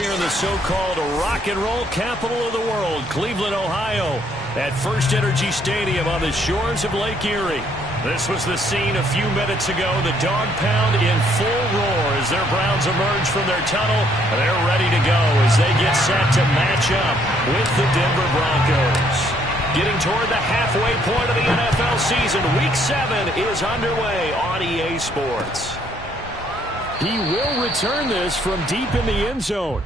here in the so-called rock and roll capital of the world, Cleveland, Ohio, at First Energy Stadium on the shores of Lake Erie. This was the scene a few minutes ago. The dog pound in full roar as their Browns emerge from their tunnel. They're ready to go as they get set to match up with the Denver Broncos. Getting toward the halfway point of the NFL season, Week 7 is underway on EA Sports. He will return this from deep in the end zone.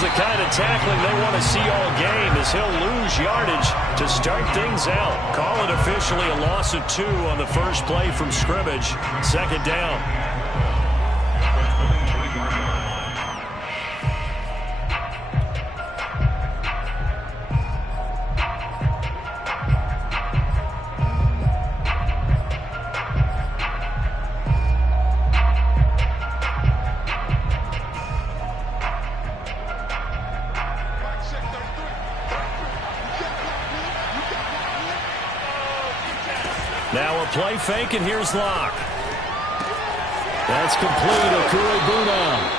The kind of tackling they want to see all game as he'll lose yardage to start things out. Call it officially a loss of 2 on the first play from scrimmage. Second down. Now a play fake, and here's Locke. That's complete. Okuegbuna.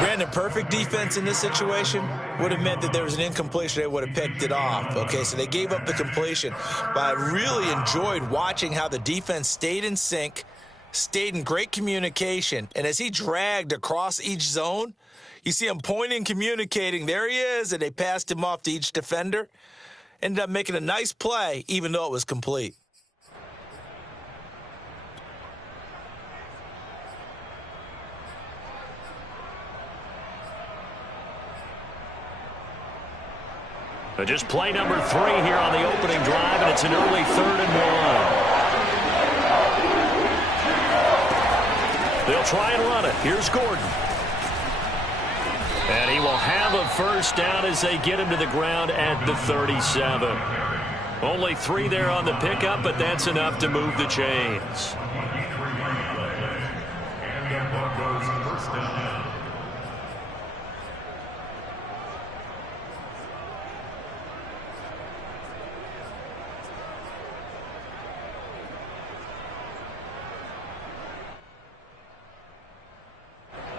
Brandon, perfect defense in this situation would have meant that there was an incompletion. They would have picked it off. Okay, so they gave up the completion. But I really enjoyed watching how the defense stayed in sync, stayed in great communication. And as he dragged across each zone, you see him pointing, communicating. There he is, and they passed him off to each defender. Ended up making a nice play, even though it was complete. Just play number 3 here on the opening drive, and it's an early 3rd and 1. They'll try and run it. Here's Gordon. And he will have a first down as they get him to the ground at the 37. Only 3 there on the pickup, but that's enough to move the chains.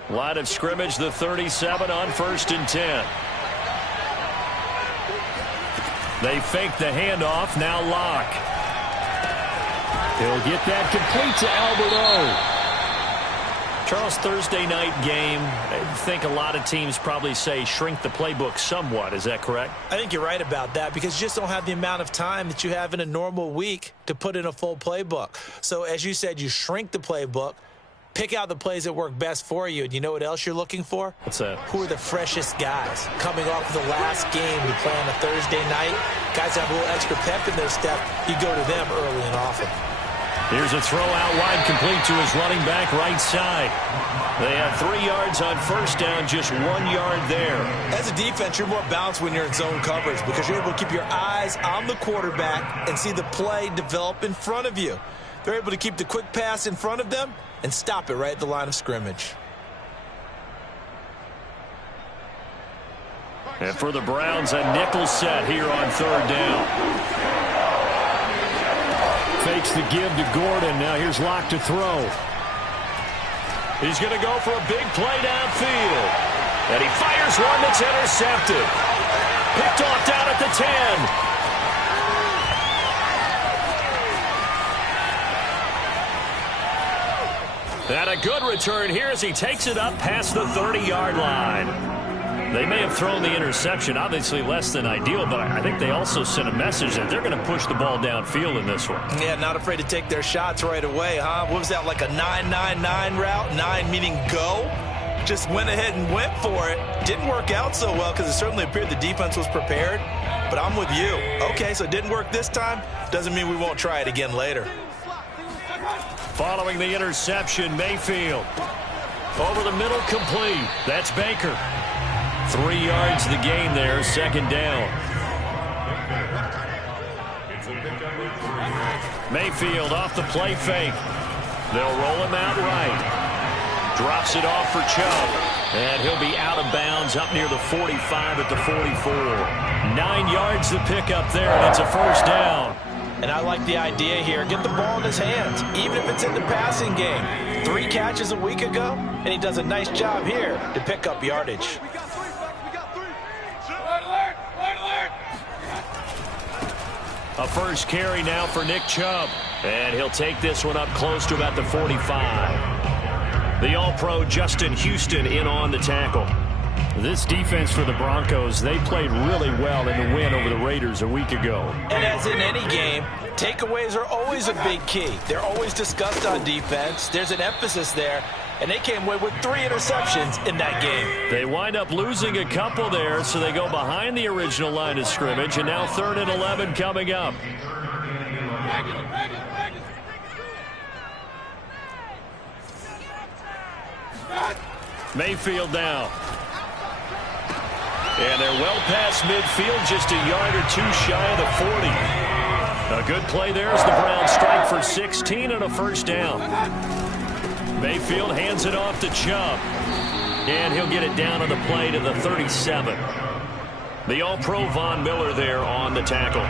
Line of scrimmage, the 37 on 1st and 10. They fake the handoff. Now Locke. He'll get that complete to Albert O. Charles, Thursday night game. I think a lot of teams probably say shrink the playbook somewhat. Is that correct? I think you're right about that because you just don't have the amount of time that you have in a normal week to put in a full playbook. So as you said, you shrink the playbook. Pick out the plays that work best for you. And you know what else you're looking for? What's that? Who are the freshest guys? Coming off of the last game you play on a Thursday night, guys have a little extra pep in their step. You go to them early and often. Here's a throw out wide, complete to his running back right side. They have 3 yards on first down, just 1 yard there. As a defense, you're more balanced when you're in zone coverage because you're able to keep your eyes on the quarterback and see the play develop in front of you. They're able to keep the quick pass in front of them and stop it right at the line of scrimmage. And for the Browns, a nickel set here on 3rd down. Fakes the give to Gordon. Now here's Locke to throw. He's going to go for a big play downfield. And he fires one that's intercepted. Picked off down at the 10. And a good return here as he takes it up past the 30-yard line. They may have thrown the interception, obviously less than ideal, but I think they also sent a message that they're going to push the ball downfield in this one. Yeah, not afraid to take their shots right away, huh? What was that, like a 9-9-9 route? 9 meaning go? just went ahead and went for it. Didn't work out so well because it certainly appeared the defense was prepared. But I'm with you. Okay, so it didn't work this time. Doesn't mean we won't try it again later. Following the interception, Mayfield. Over the middle, complete. That's Baker. 3 yards the gain there, second down. Mayfield off the play fake. They'll roll him out right. Drops it off for Chubb. And he'll be out of bounds up near the 45 at the 44. 9 yards the pickup there, and it's a first down. And I like the idea here. Get the ball in his hands, even if it's in the passing game. 3 catches a week ago, and he does a nice job here to pick up yardage. A first carry now for Nick Chubb. And he'll take this one up close to about the 45. The All-Pro Justin Houston in on the tackle. This defense for the Broncos, they played really well in the win over the Raiders a week ago. And as in any game, takeaways are always a big key. They're always discussed on defense. There's an emphasis there, and they came away with 3 interceptions in that game. They wind up losing a couple there, so they go behind the original line of scrimmage, and now 3rd and 11 coming up. Mayfield now. And they're well past midfield, just a yard or 2 shy of the 40. A good play there as the Browns strike for 16 and a first down. Mayfield hands it off to Chubb. And he'll get it down on the play to the 37. The All-Pro Von Miller there on the tackle.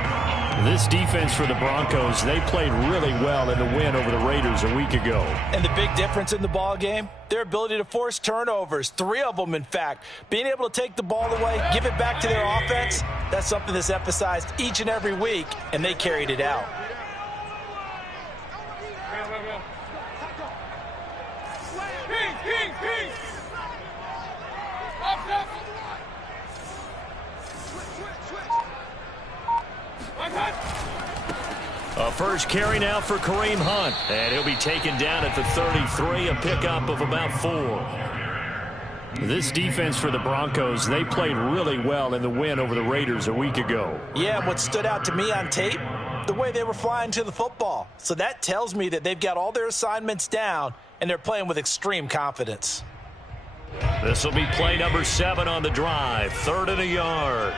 This defense for the Broncos, they played really well in the win over the Raiders a week ago. And the big difference in the ball game, their ability to force turnovers, 3 of them in fact. Being able to take the ball away, give it back to their offense, that's something that's emphasized each and every week, and they carried it out. A first carry now for Kareem Hunt. And he'll be taken down at the 33, a pickup of about 4. This defense for the Broncos, they played really well in the win over the Raiders a week ago. Yeah, what stood out to me on tape, the way they were flying to the football. So that tells me that they've got all their assignments down, and they're playing with extreme confidence. This will be play number 7 on the drive, 3rd and a yard.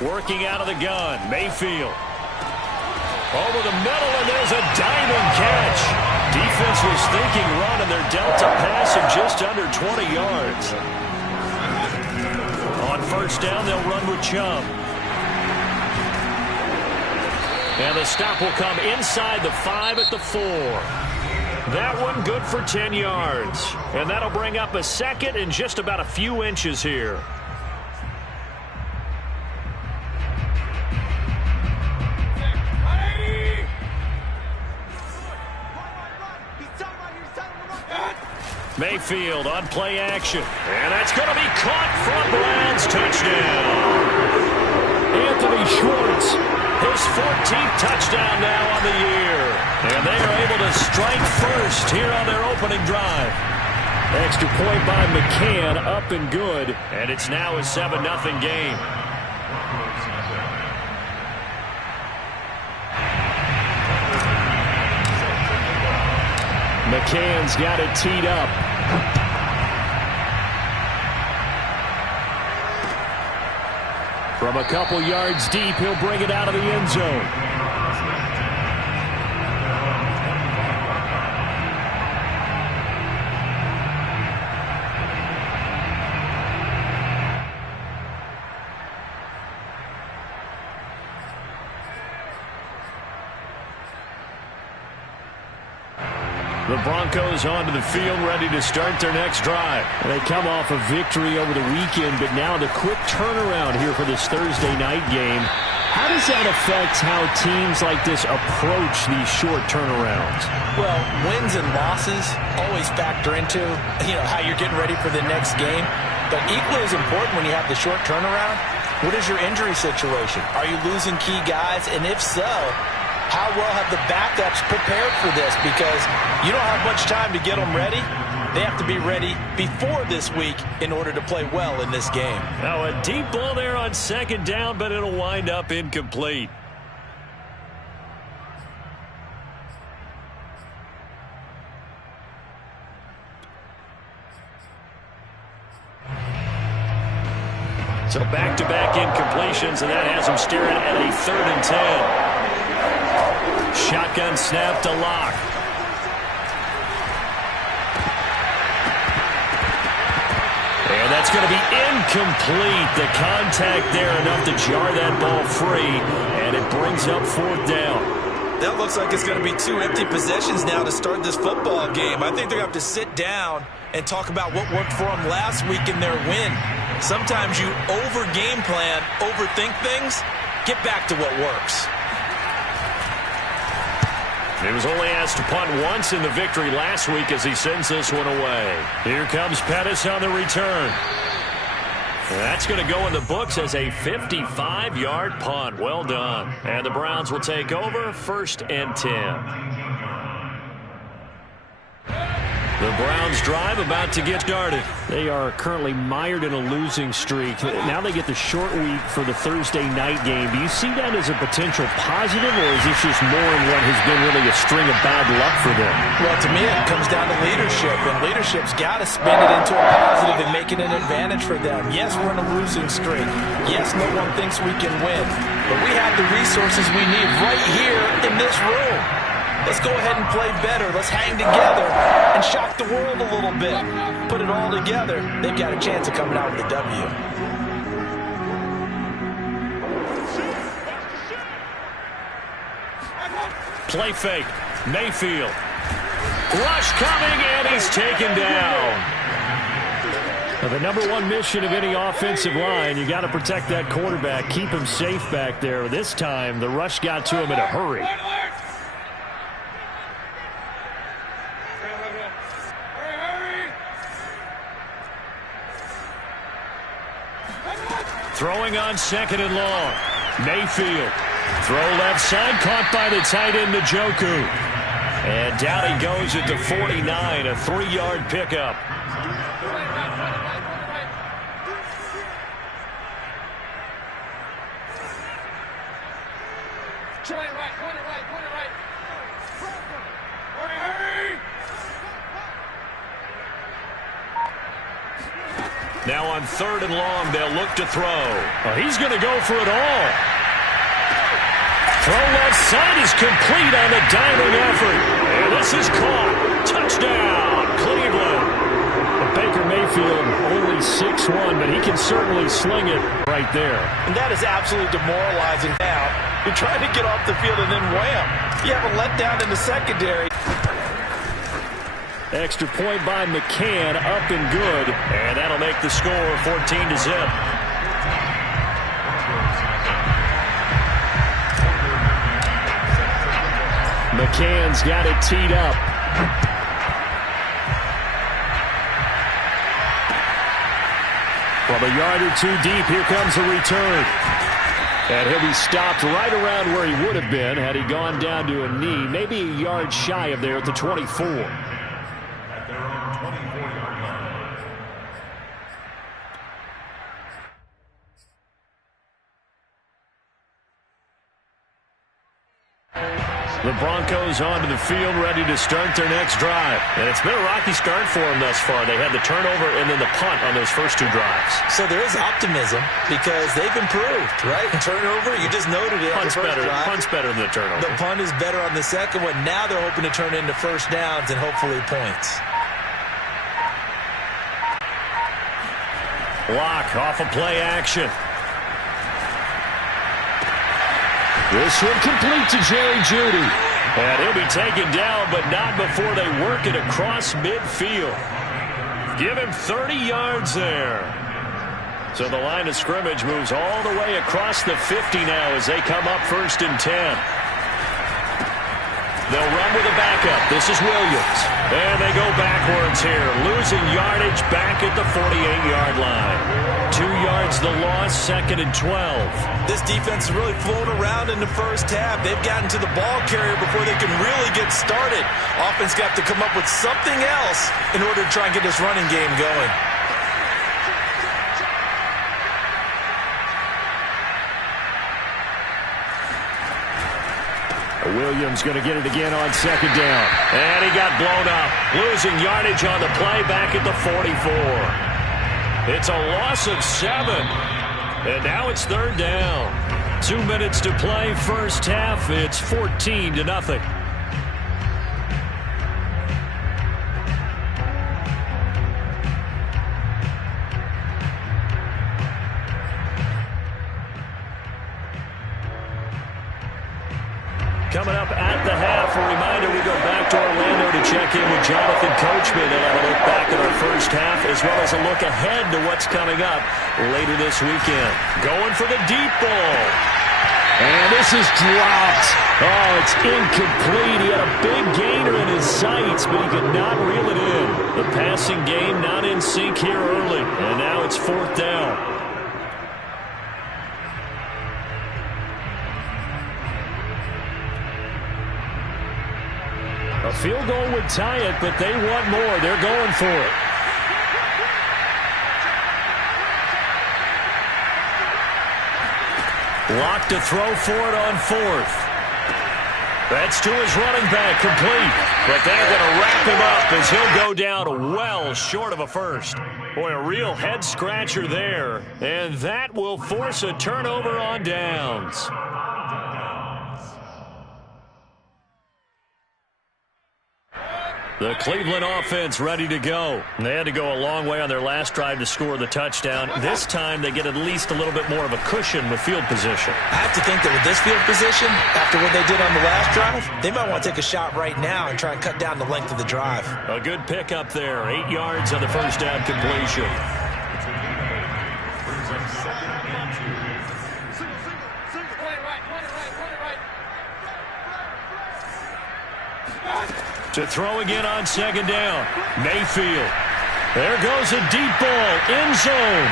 Working out of the gun, Mayfield. Over the middle, and there's a diamond catch. Defense was thinking run, and they're dealt a pass of just under 20 yards. On first down, they'll run with Chubb. And the stop will come inside the 5 at the 4. That one good for 10 yards. And that'll bring up a second and just about a few inches here. Mayfield on play action. And that's going to be caught from Browns. Touchdown. Anthony Schwartz, his 14th touchdown now on the year. And they are able to strike first here on their opening drive. Extra point by McCann, up and good. And it's now a 7-0 game. McCann's got it teed up. From a couple yards deep, he'll bring it out of the end zone. The Broncos onto the field, ready to start their next drive. They come off a victory over the weekend, but now the quick turnaround here for this Thursday night game. How does that affect how teams like this approach these short turnarounds? Well, wins and losses always factor into, how you're getting ready for the next game. But equally as important when you have the short turnaround What is your injury situation? Are you losing key guys? And if so, how well have the backups prepared for this? Because you don't have much time to get them ready. They have to be ready before this week in order to play well in this game. Now a deep ball there on second down, but it'll wind up incomplete. So back-to-back incompletions, and that has him staring at a 3rd and 10. Shotgun snap to Locke. And that's going to be incomplete. The contact there enough to jar that ball free, and it brings up 4th down. That looks like it's going to be 2 empty possessions now to start this football game. I think they're going to have to sit down and talk about what worked for them last week in their win. Sometimes you over-game plan, overthink things. Get back to what works. He was only asked to punt once in the victory last week as he sends this one away. Here comes Pettis on the return. And that's going to go in the books as a 55-yard punt. Well done. And the Browns will take over 1st and 10. The Browns drive about to get started. They are currently mired in a losing streak. Now they get the short week for the Thursday night game. Do you see that as a potential positive, or is this just more in what has been really a string of bad luck for them? Well, to me, it comes down to leadership, and leadership's got to spin it into a positive and make it an advantage for them. Yes, we're in a losing streak. Yes, no one thinks we can win, but we have the resources we need right here in this room. Let's go ahead and play better. Let's hang together and shock the world a little bit. Put it all together. They've got a chance of coming out with a W. Play fake. Mayfield. Rush coming, and he's taken down. Now, the number one mission of any offensive line, you got to protect that quarterback, keep him safe back there. This time, the rush got to him in a hurry. Throwing on 2nd and long. Mayfield. Throw left side, caught by the tight end, Njoku. And down he goes at the 49, a 3-yard pickup. Now on 3rd and long, they'll look to throw. Oh, he's going to go for it all. Throw left side is complete on a diving effort. And this is caught. Touchdown, Cleveland. But Baker Mayfield only 6'1", but he can certainly sling it right there. And that is absolutely demoralizing now. You're trying to get off the field and then wham. You have a letdown in the secondary. Extra point by McCann, up and good. And that'll make the score 14-0. McCann's got it teed up. From a yard or two deep, here comes a return. And he'll be stopped right around where he would have been had he gone down to a knee, maybe a yard shy of there at the 24. The Broncos onto the field, ready to start their next drive. And it's been a rocky start for them thus far. They had the turnover and then the punt on those first two drives. So there is optimism because they've improved, right? Turnover, you just noted it. Punt's better than the turnover. The punt is better on the second one. Now they're hoping to turn into first downs and hopefully points. Locke off of play action. This one complete to Jerry Jeudy. And he'll be taken down, but not before they work it across midfield. Give him 30 yards there. So the line of scrimmage moves all the way across the 50 now as they come up 1st and 10. They'll run with a backup. This is Williams. And they go backwards here, losing yardage back at the 48-yard line. 2 yards the loss, 2nd and 12. This defense is really flown around in the first half. They've gotten to the ball carrier before they can really get started. Offense got to come up with something else in order to try and get this running game going. Williams going to get it again on 2nd down. And he got blown up. Losing yardage on the play back at the 44. It's a loss of 7. And now it's 3rd down. 2 minutes to play, first half. It's 14-0. Coming up at the half, a reminder, we go back to Orlando to check in with Jonathan Coachman and have a look back at our first half, as well as a look ahead to what's coming up later this weekend. Going for the deep ball. And this is dropped. Oh, it's incomplete. He had a big gainer in his sights, but he could not reel it in. The passing game not in sync here early, and now it's 4th down. A field goal would tie it, but they want more. They're going for it. Lock to throw for it on 4th. That's to his running back, complete. But they're going to wrap him up as he'll go down well short of a first. Boy, a real head-scratcher there. And that will force a turnover on downs. The Cleveland offense ready to go. They had to go a long way on their last drive to score the touchdown. This time they get at least a little bit more of a cushion with field position. I have to think that with this field position, after what they did on the last drive, they might want to take a shot right now and try and cut down the length of the drive. A good pickup there. 8 yards on the first down completion. To throw again on 2nd down. Mayfield. There goes a deep ball. End zone.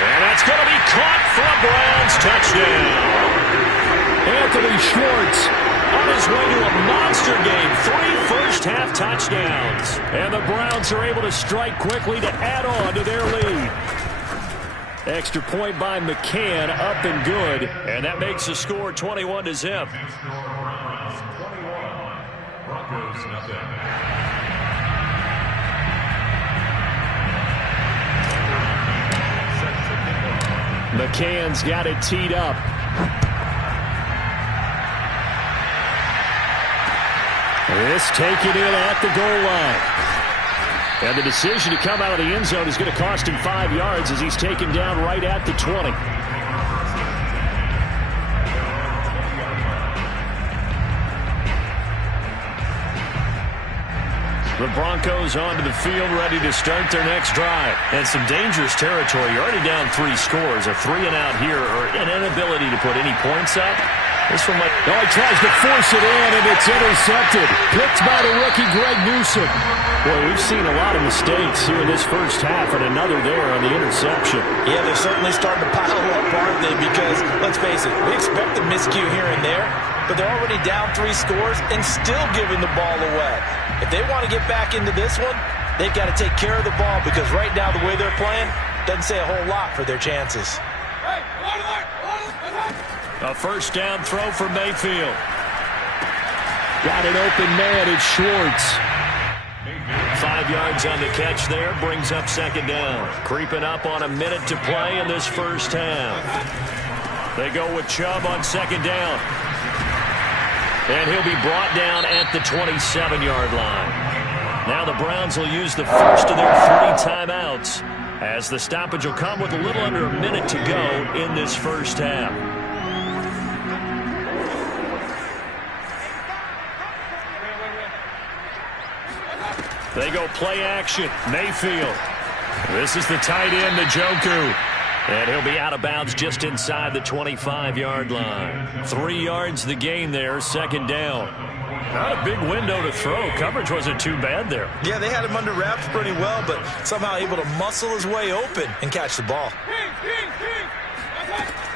And that's going to be caught for a Browns touchdown. Anthony Schwartz on his way to a monster game. 3 first-half touchdowns. And the Browns are able to strike quickly to add on to their lead. Extra point by McCann, up and good. And that makes the score 21-0. McCann's got it teed up. This taken in at the goal line. And the decision to come out of the end zone is going to cost him 5 yards as he's taken down right at the 20. The Broncos onto the field, ready to start their next drive. And some dangerous territory. You're already down 3 scores. A 3-and-out here, or an inability to put any points up. This one might... Oh, he tries to force it in, and it's intercepted. Picked by the rookie, Greg Newsome. Boy, we've seen a lot of mistakes here in this first half, and another there on the interception. Yeah, they're certainly starting to pile up, aren't they? Because, let's face it, we expect a miscue here and there, but they're already down 3 scores and still giving the ball away. If they want to get back into this one, they've got to take care of the ball, because right now the way they're playing doesn't say a whole lot for their chances. A first down throw for Mayfield. Got an open man, it's Schwartz. 5 yards on the catch there, brings up 2nd down. Creeping up on a minute to play in this first half. They go with Chubb on 2nd down. And he'll be brought down at the 27-yard line. Now the Browns will use the first of their 3 timeouts, as the stoppage will come with a little under a minute to go in this first half. They go play action. Mayfield. This is the tight end, Njoku. And he'll be out of bounds just inside the 25-yard line. 3 yards the gain there, second down. Not a big window to throw. Coverage wasn't too bad there. Yeah, they had him under wraps pretty well, but somehow able to muscle his way open and catch the ball.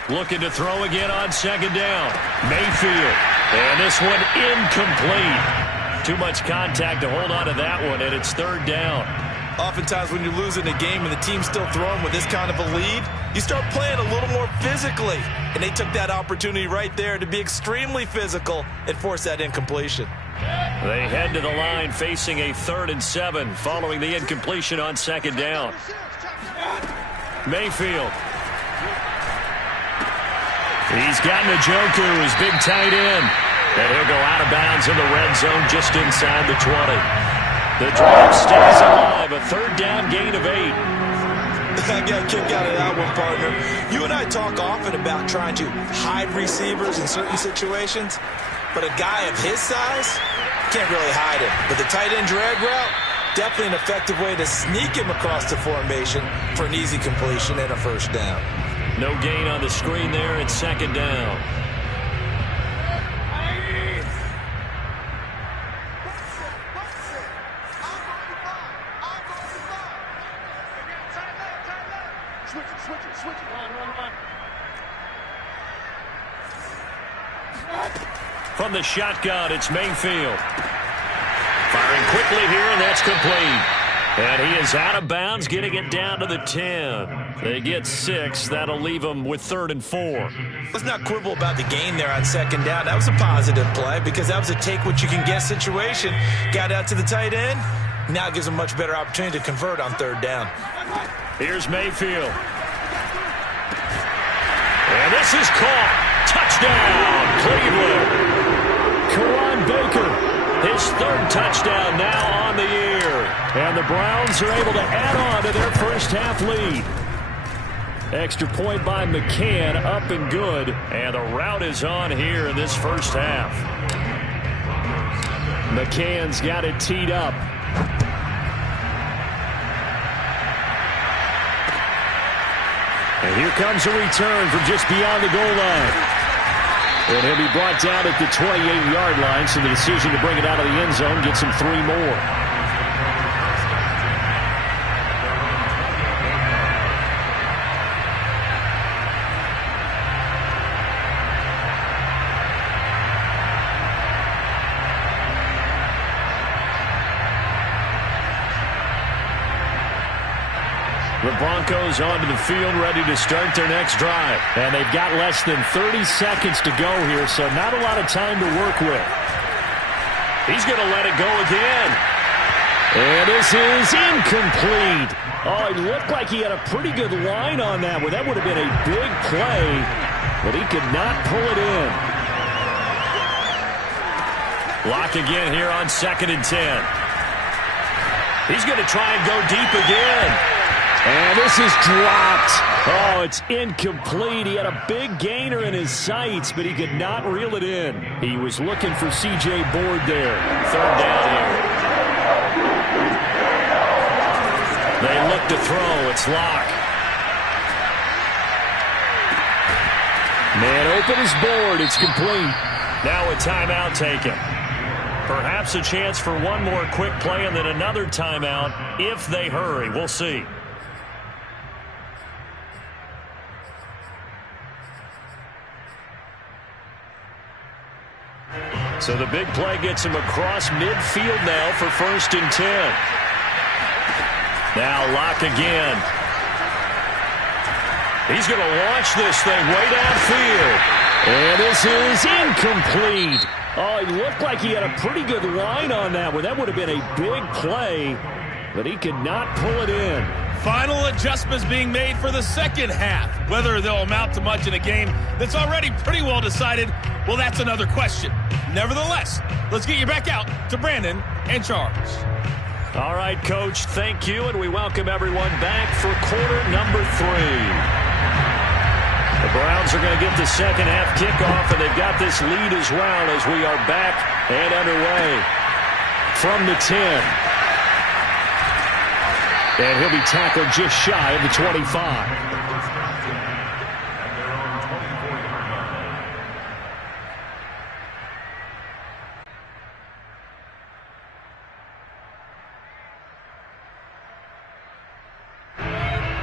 Looking to throw again on second down. Mayfield. And this one incomplete. Too much contact to hold on to that one, and it's third down. Oftentimes when you're losing a game and the team's still throwing with this kind of a lead, you start playing a little more physically. And they took that opportunity right there to be extremely physical and force that incompletion. They head to the line facing a 3rd and 7 following the incompletion on second down. Mayfield. He's got Njoku, his big tight end. And he'll go out of bounds in the red zone just inside the 20. The drive stays alive, a 3rd down gain of 8. I got a kick out of that one, partner. You and I talk often about trying to hide receivers in certain situations, but a guy of his size can't really hide him. But the tight end drag route, definitely an effective way to sneak him across the formation for an easy completion and a first down. No gain on the screen there, it's second down. From the shotgun, it's Mayfield. Firing quickly here, and that's complete. And he is out of bounds, getting it down to the 10. They get 6. That'll leave them with 3rd and 4. Let's not quibble about the gain there on second down. That was a positive play because that was a take-what-you-can-get situation. Got out to the tight end. Now it gives them a much better opportunity to convert on 3rd down. Here's Mayfield. And this is caught. Touchdown, Cleveland. Karan Baker, his 3rd touchdown now on the year. And the Browns are able to add on to their first half lead. Extra point by McCann, up and good. And the route is on here in this first half. McCann's got it teed up. And here comes a return from just beyond the goal line. And he'll be brought down at the 28-yard line, so the decision to bring it out of the end zone gets him 3 more. The Broncos onto the field, ready to start their next drive. And they've got less than 30 seconds to go here, so not a lot of time to work with. He's going to let it go again. And this is incomplete. Oh, it looked like he had a pretty good line on that one. That would have been a big play, but he could not pull it in. Lock again here on 2nd and 10. He's going to try and go deep again. And this is dropped. Oh, it's incomplete. He had a big gainer in his sights, but he could not reel it in. He was looking for C.J. Board there. 3rd down here. They look to throw. It's Locke. Man open is Board. It's complete. Now a timeout taken. Perhaps a chance for one more quick play and then another timeout if they hurry. We'll see. So the big play gets him across midfield now for 1st and 10. Now Locke again. He's going to launch this thing way downfield. And this is incomplete. Oh, it looked like he had a pretty good line on that one. That would have been a big play, but he could not pull it in. Final adjustments being made for the second half. Whether they'll amount to much in a game that's already pretty well decided, well, that's another question. Nevertheless, let's get you back out to Brandon and Charles. All right, Coach, thank you, and we welcome everyone back for quarter number 3. The Browns are going to get the second half kickoff, and they've got this lead as well as we are back and underway from the 10. And he'll be tackled just shy of the 25.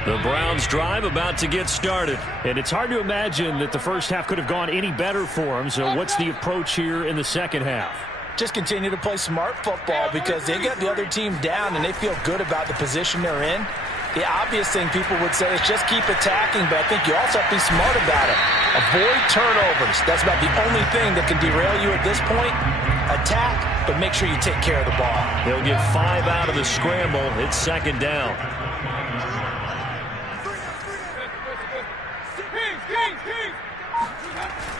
The Browns drive about to get started. And it's hard to imagine that the first half could have gone any better for them. So what's the approach here in the second half? Just continue to play smart football because they got the other team down and they feel good about the position they're in. The obvious thing people would say is just keep attacking, but I think you also have to be smart about it. Avoid turnovers. That's about the only thing that can derail you at this point. Attack, but make sure you take care of the ball. They'll get 5 out of the scramble. It's second down.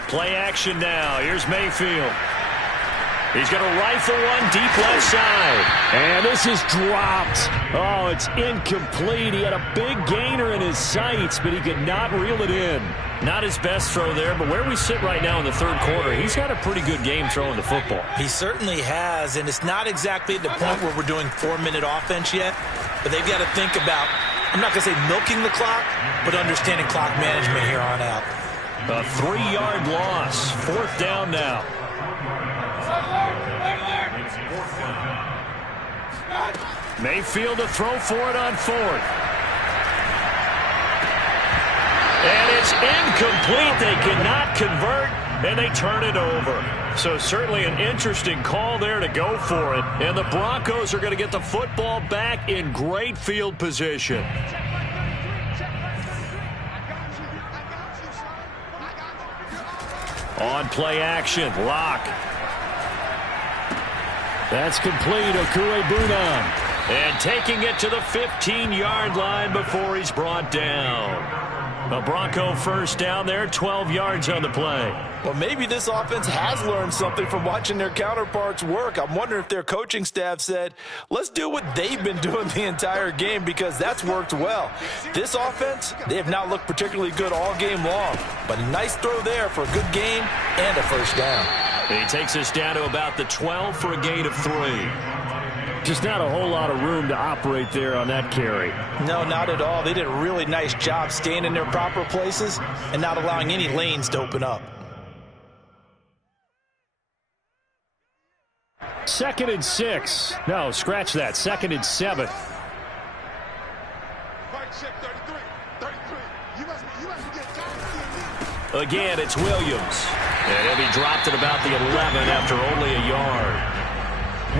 Play action now. Here's Mayfield. He's going to rifle one deep left side. And this is dropped. Oh, it's incomplete. He had a big gainer in his sights, but he could not reel it in. Not his best throw there, but where we sit right now in the third quarter, he's got a pretty good game throwing the football. He certainly has, and it's not exactly at the point where we're doing 4-minute offense yet, but they've got to think about, I'm not going to say milking the clock, but understanding clock management here on out. A 3-yard loss. Fourth down now. Mayfield to throw for it on fourth. And it's incomplete. They cannot convert, and they turn it over. So certainly an interesting call there to go for it. And the Broncos are going to get the football back in great field position. On play action, Locke. That's complete, Okuegbunam. And taking it to the 15-yard line before he's brought down. A Bronco first down there, 12 yards on the play. Well, maybe this offense has learned something from watching their counterparts work. I'm wondering if their coaching staff said, let's do what they've been doing the entire game because that's worked well. This offense, they have not looked particularly good all game long. But a nice throw there for a good gain and a first down. He takes us down to about the 12 for a gain of 3. Just not a whole lot of room to operate there on that carry. No, not at all. They did a really nice job staying in their proper places and not allowing any lanes to open up. 2nd and 6. No, scratch that. 2nd and 7. Again, it's Williams. And he'll be dropped at about the 11 after only a yard.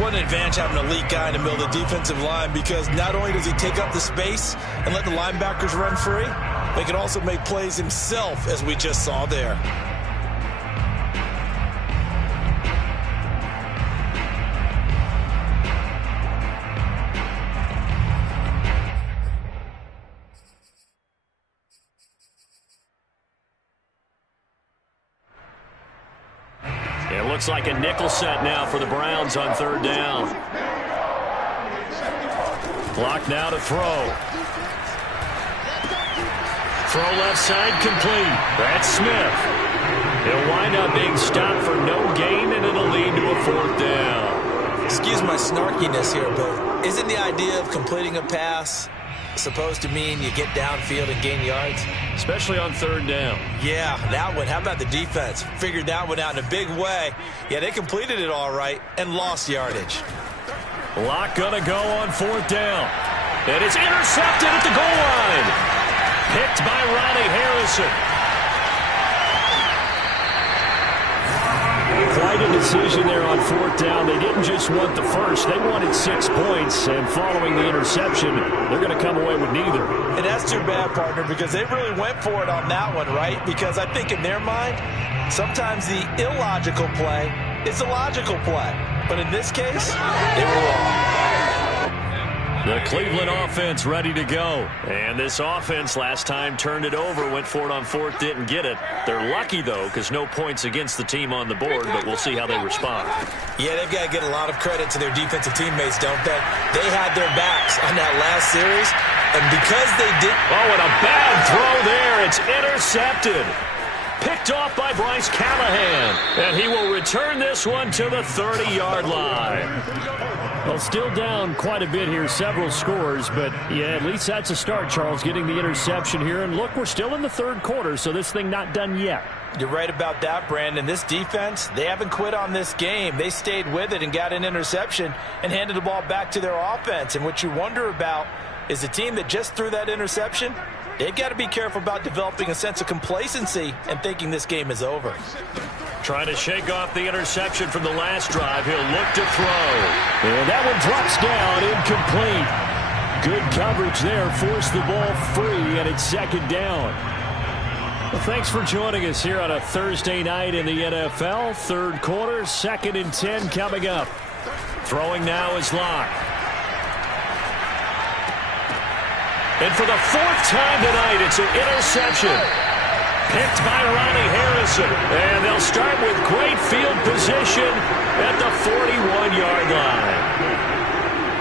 What an advantage having an elite guy in the middle of the defensive line because not only does he take up the space and let the linebackers run free, but he can also make plays himself, as we just saw there. It looks like a nickel set now for the Browns on third down. Clock now to throw. Throw left side complete. That's Smith. He'll wind up being stopped for no gain, and it'll lead to a fourth down. Excuse my snarkiness here, but isn't the idea of completing a pass supposed to mean you get downfield and gain yards? Especially on third down. Yeah, that one. How about the defense? Figured that one out in a big way. Yeah, they completed it all right and lost yardage. Locke gonna go on fourth down. And it's intercepted at the goal line. Picked by Ronnie Harrison. Quite a decision there on fourth down. They didn't just want the first. They wanted 6 points, and following the interception, they're going to come away with neither. And that's too bad, partner, because they really went for it on that one, right? Because I think in their mind, sometimes the illogical play is a logical play. But in this case, they were wrong. The Cleveland offense ready to go. And this offense last time turned it over, went for it on fourth, didn't get it. They're lucky, though, because no points against the team on the board, but we'll see how they respond. Yeah, they've got to get a lot of credit to their defensive teammates, don't they? They had their backs on that last series, and because they did... Oh, and a bad throw there. It's intercepted. Picked off by Bryce Callahan. And he will return this one to the 30-yard line. Well, still down quite a bit here, several scores, but yeah, at least that's a start, Charles, getting the interception here. And look, we're still in the third quarter, so this thing not done yet. You're right about that, Brandon. This defense, they haven't quit on this game. They stayed with it and got an interception and handed the ball back to their offense. And what you wonder about is the team that just threw that interception. They've got to be careful about developing a sense of complacency and thinking this game is over. Trying to shake off the interception from the last drive. He'll look to throw. And that one drops down, incomplete. Good coverage there, forced the ball free, and it's second down. Well, thanks for joining us here on a Thursday night in the NFL. Third quarter, 2nd and 10 coming up. Throwing now is Locke. And for the 4th time tonight, it's an interception. Picked by Ronnie Harrison. And they'll start with great field position at the 41-yard line.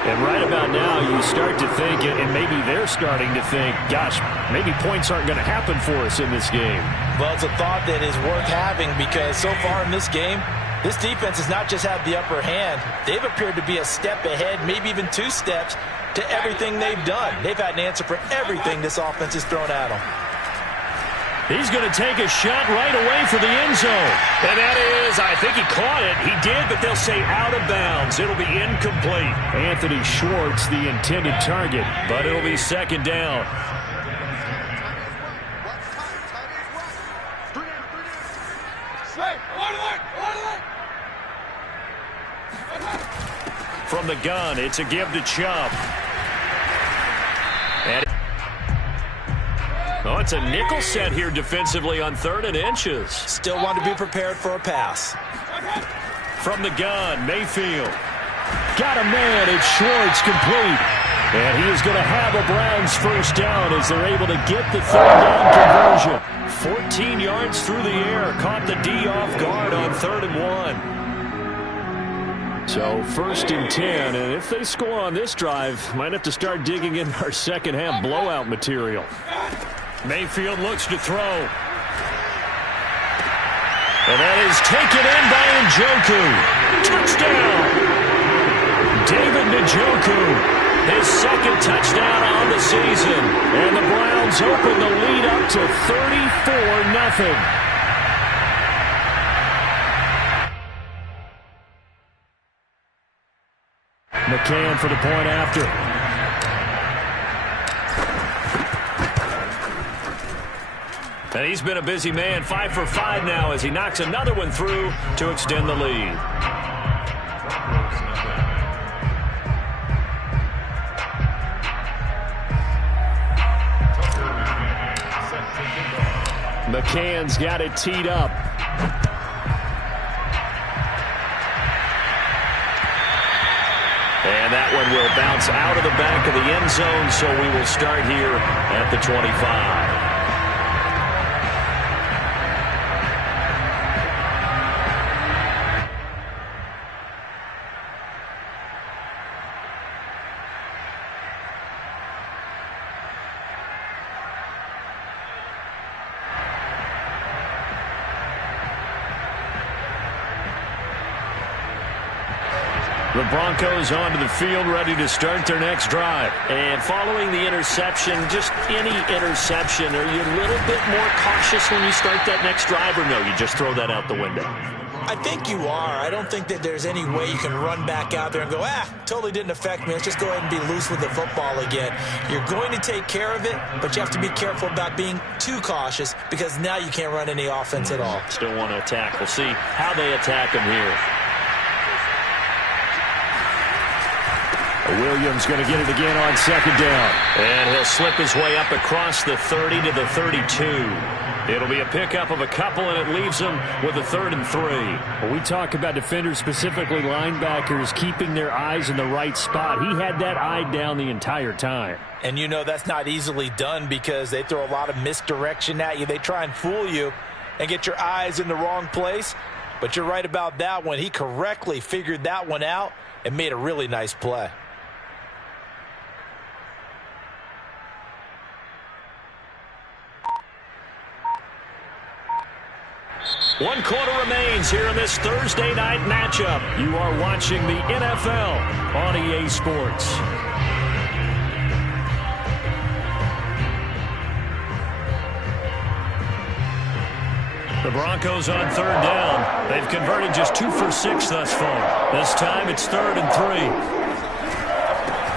And right about now, you start to think, and maybe they're starting to think, gosh, maybe points aren't going to happen for us in this game. Well, it's a thought that is worth having because so far in this game, this defense has not just had the upper hand. They've appeared to be a step ahead, maybe even 2 steps, to everything they've done. They've had an answer for everything this offense has thrown at them. He's going to take a shot right away for the end zone. And that is, I think he caught it. He did, but they'll say out of bounds. It'll be incomplete. Anthony Schwartz, the intended target. But it'll be second down. From the gun, it's a give to Chubb. Oh, it's a nickel set here defensively on 3rd and inches. Still want to be prepared for a pass. From the gun, Mayfield. Got a man, it's Schwartz, complete. And he is going to have a Browns first down as they're able to get the 3rd down conversion. 14 yards through the air. Caught the D off guard on 3rd and 1. So 1st and 10, and if they score on this drive, might have to start digging in our second half blowout material. Mayfield looks to throw. And that is taken in by Njoku. Touchdown! David Njoku, his 2nd touchdown on the season. And the Browns open the lead up to 34-0. McCann for the point after. And he's been a busy man, 5 for 5 now as he knocks another one through to extend the lead. McCann's got it teed up. And that one will bounce out of the back of the end zone, so we will start here at the 25. The Broncos onto the field, ready to start their next drive. And following the interception, just any interception, are you a little bit more cautious when you start that next drive, or no, you just throw that out the window? I think you are. I don't think that there's any way you can run back out there and go, totally didn't affect me. Let's just go ahead and be loose with the football again. You're going to take care of it, but you have to be careful about being too cautious because now you can't run any offense at all. Still want to attack. We'll see how they attack him here. Williams going to get it again on 2nd down. And he'll slip his way up across the 30 to the 32. It'll be a pickup of a couple, and it leaves them with a 3rd and 3. When we talk about defenders, specifically linebackers, keeping their eyes in the right spot, he had that eye down the entire time. And you know that's not easily done because they throw a lot of misdirection at you. They try and fool you and get your eyes in the wrong place. But you're right about that one. He correctly figured that one out and made a really nice play. One quarter remains here in this Thursday night matchup. You are watching the NFL on EA Sports. The Broncos on 3rd down. They've converted just 2 for 6 thus far. This time it's 3rd and 3.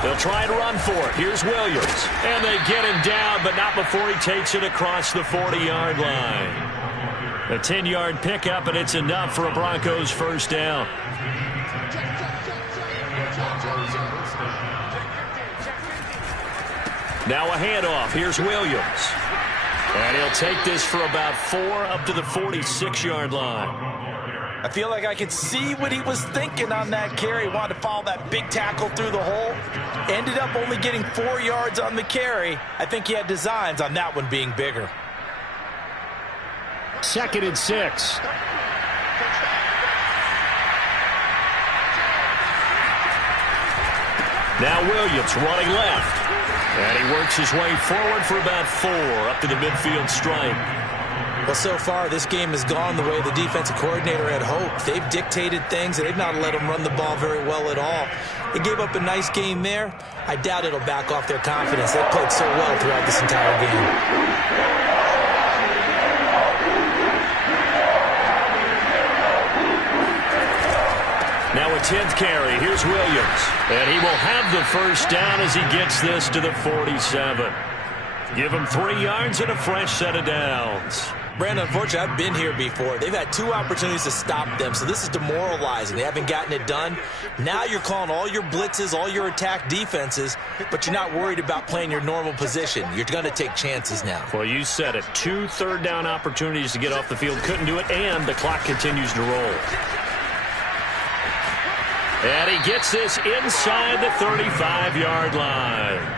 They'll try and run for it. Here's Williams. And they get him down, but not before he takes it across the 40-yard line. A 10-yard pickup, and it's enough for a Broncos first down. Now a handoff. Here's Williams. And he'll take this for about 4 up to the 46-yard line. I feel like I could see what he was thinking on that carry. Wanted to follow that big tackle through the hole. Ended up only getting 4 yards on the carry. I think he had designs on that one being bigger. 2nd and 6. Now Williams running left. And he works his way forward for about 4 up to the midfield stripe. Well, so far, this game has gone the way the defensive coordinator had hoped. They've dictated things, and they've not let them run the ball very well at all. They gave up a nice game there. I doubt it'll back off their confidence. They played so well throughout this entire game. Now a 10th carry. Here's Williams. And he will have the first down as he gets this to the 47. Give him 3 yards and a fresh set of downs. Brandon, unfortunately, I've been here before. They've had 2 opportunities to stop them, so this is demoralizing. They haven't gotten it done. Now you're calling all your blitzes, all your attack defenses, but you're not worried about playing your normal position. You're going to take chances now. Well, you said it. 2 third-down opportunities to get off the field. Couldn't do it, and the clock continues to roll. And he gets this inside the 35-yard line.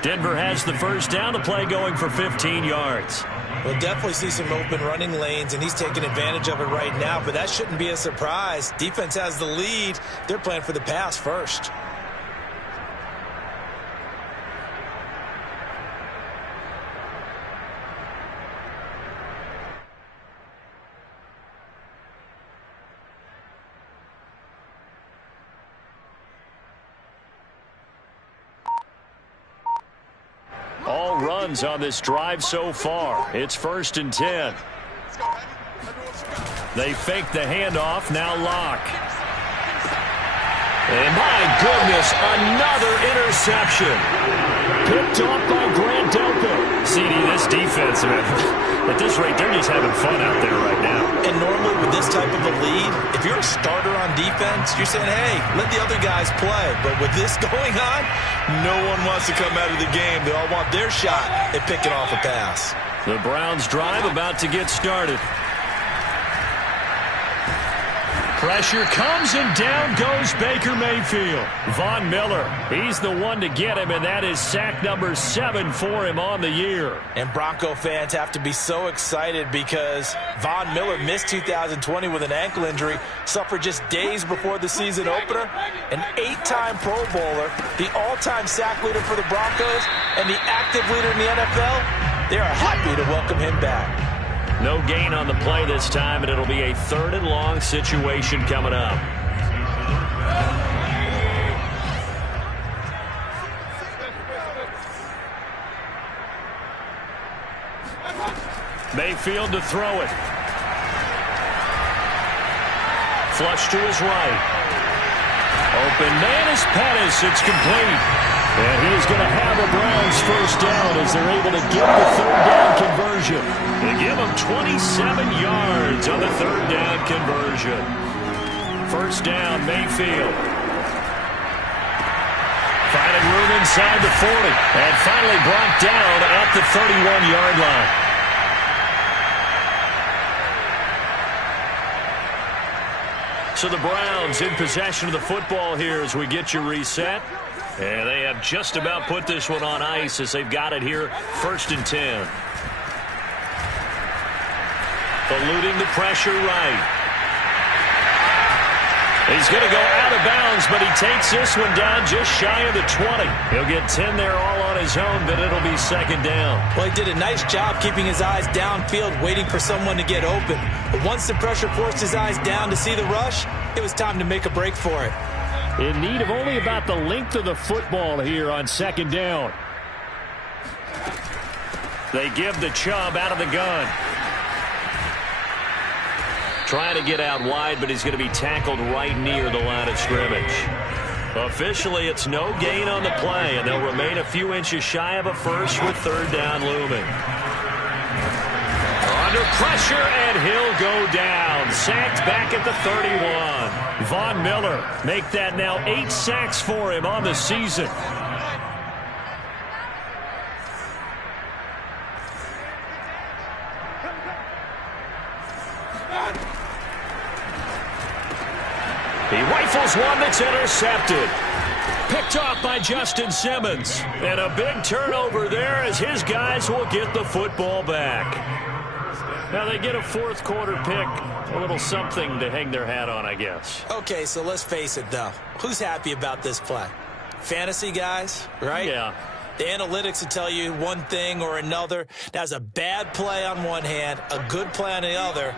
Denver has the first down, to play going for 15 yards. We'll definitely see some open running lanes, and he's taking advantage of it right now, but that shouldn't be a surprise. Defense has the lead. They're playing for the pass first. All runs on this drive so far. It's 1st and 10. They fake the handoff. Now Locke. And my goodness, another interception. Picked off by Grant Delpit. CD, this defense, at this rate, they're just having fun out there right now. And normally with this type of a lead, if you're a starter on defense, you're saying, hey, let the other guys play. But with this going on, no one wants to come out of the game. They all want their shot at picking off a pass. The Browns drive about to get started. Pressure comes, and down goes Baker Mayfield. Von Miller, he's the one to get him, and that is sack number 7 for him on the year. And Bronco fans have to be so excited because Von Miller missed 2020 with an ankle injury, suffered just days before the season opener. An 8-time Pro Bowler, the all-time sack leader for the Broncos, and the active leader in the NFL. They are happy to welcome him back. No gain on the play this time, and it'll be a 3rd and long situation coming up. Mayfield to throw it. Flush to his right. Open man is Pettis. It's complete. And he is going to have a Browns first down as they're able to get the 3rd down conversion. They give him 27 yards on the 3rd down conversion. First down, Mayfield. Finding room inside the 40. And finally brought down at the 31-yard line. So the Browns in possession of the football here as we get you reset. And they have just about put this one on ice as they've got it here, 1st and 10. Eluding the pressure right. He's going to go out of bounds, but he takes this one down just shy of the 20. He'll get 10 there all on his own, but it'll be 2nd down. Well, he did a nice job keeping his eyes downfield, waiting for someone to get open. But once the pressure forced his eyes down to see the rush, it was time to make a break for it. In need of only about the length of the football here on 2nd down. They give the Chubb out of the gun. Trying to get out wide, but he's going to be tackled right near the line of scrimmage. Officially, it's no gain on the play, and they'll remain a few inches shy of a first with third down looming. Under pressure, and he'll go down. Sacked back at the 31. Von Miller make that now 8 sacks for him on the season. He rifles one that's intercepted. Picked off by Justin Simmons. And a big turnover there as his guys will get the football back. Now they get a fourth quarter pick. A little something to hang their hat on, I guess. Okay, so let's face it, though. Who's happy about this play? Fantasy guys, right? Yeah. The analytics will tell you one thing or another. That's a bad play on one hand, a good play on the other.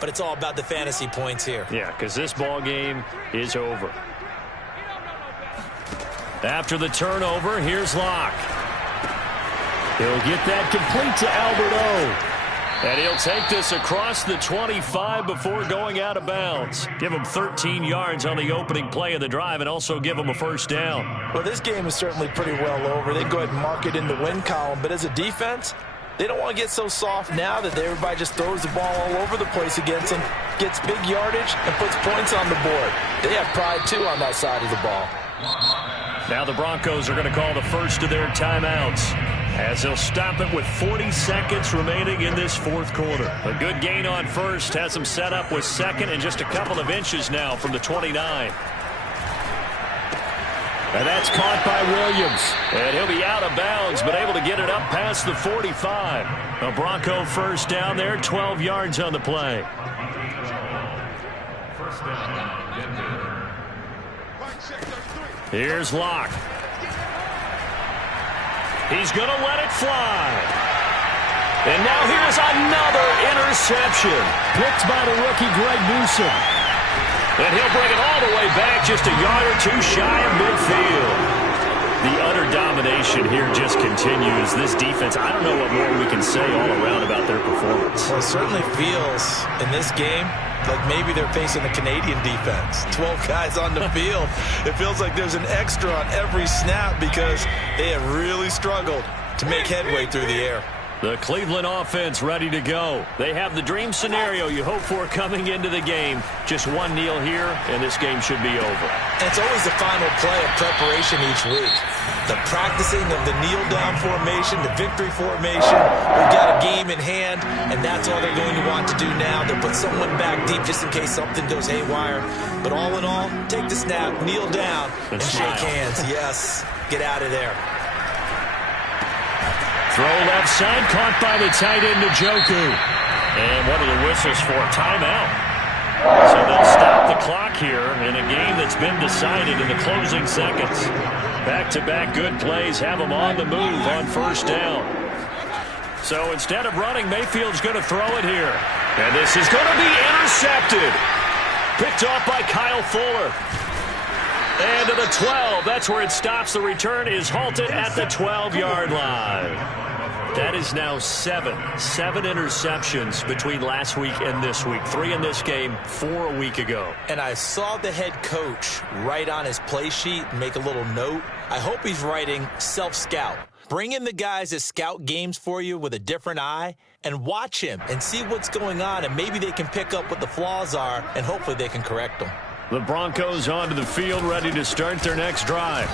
But it's all about the fantasy points here. Yeah, because this ball game is over. After the turnover, here's Locke. He'll get that complete to Albert O. And he'll take this across the 25 before going out of bounds. Give him 13 yards on the opening play of the drive and also give him a first down. Well, this game is certainly pretty well over. They go ahead and mark it in the win column. But as a defense, they don't want to get so soft now that everybody just throws the ball all over the place against them, gets big yardage, and puts points on the board. They have pride, too, on that side of the ball. Now the Broncos are going to call the first of their timeouts as they'll stop it with 40 seconds remaining in this fourth quarter. A good gain on first has them set up with second and just a couple of inches now from the 29. And that's caught by Williams. And he'll be out of bounds, but able to get it up past the 45. A Bronco first down there, 12 yards on the play. Here's Locke. He's going to let it fly. And now here's another interception. Picked by the rookie Greg Newsome. And he'll bring it all the way back just a yard or two shy of midfield. The utter domination here just continues. This defense, I don't know what more we can say all around about their performance. Well, it certainly feels in this game like maybe they're facing a Canadian defense. 12 guys on the field. It feels like there's an extra on every snap because they have really struggled to make headway through the air. The Cleveland offense ready to go. They have the dream scenario you hope for coming into the game. Just one kneel here, and this game should be over. And it's always the final play of preparation each week. The practicing of the kneel-down formation, the victory formation. We've got a game in hand, and that's all they're going to want to do now. They'll put someone back deep just in case something goes haywire. But all in all, take the snap, kneel down, and shake hands. Yes, get out of there. Throw left side, caught by the tight end, Njoku. And what are the whistles for? Timeout. So they'll stop the clock here in a game that's been decided in the closing seconds. Back-to-back good plays have them on the move on first down. So instead of running, Mayfield's going to throw it here. And this is going to be intercepted. Picked off by Kyle Fuller. And to the 12, that's where it stops. The return is halted at the 12-yard line. That is now seven interceptions between last week and this week. 3 in this game, 4 a week ago. And I saw the head coach write on his play sheet, make a little note. I hope he's writing self-scout. Bring in the guys that scout games for you with a different eye and watch him and see what's going on, and maybe they can pick up what the flaws are, and hopefully they can correct them. The Broncos onto the field, ready to start their next drive.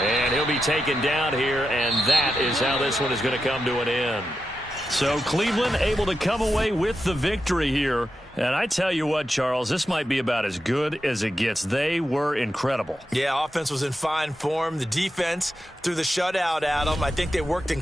And he'll be taken down here, and that is how this one is going to come to an end. So Cleveland able to come away with the victory here. And I tell you what, Charles, this might be about as good as it gets. They were incredible. Yeah, offense was in fine form. The defense threw the shutout at them. I think they worked in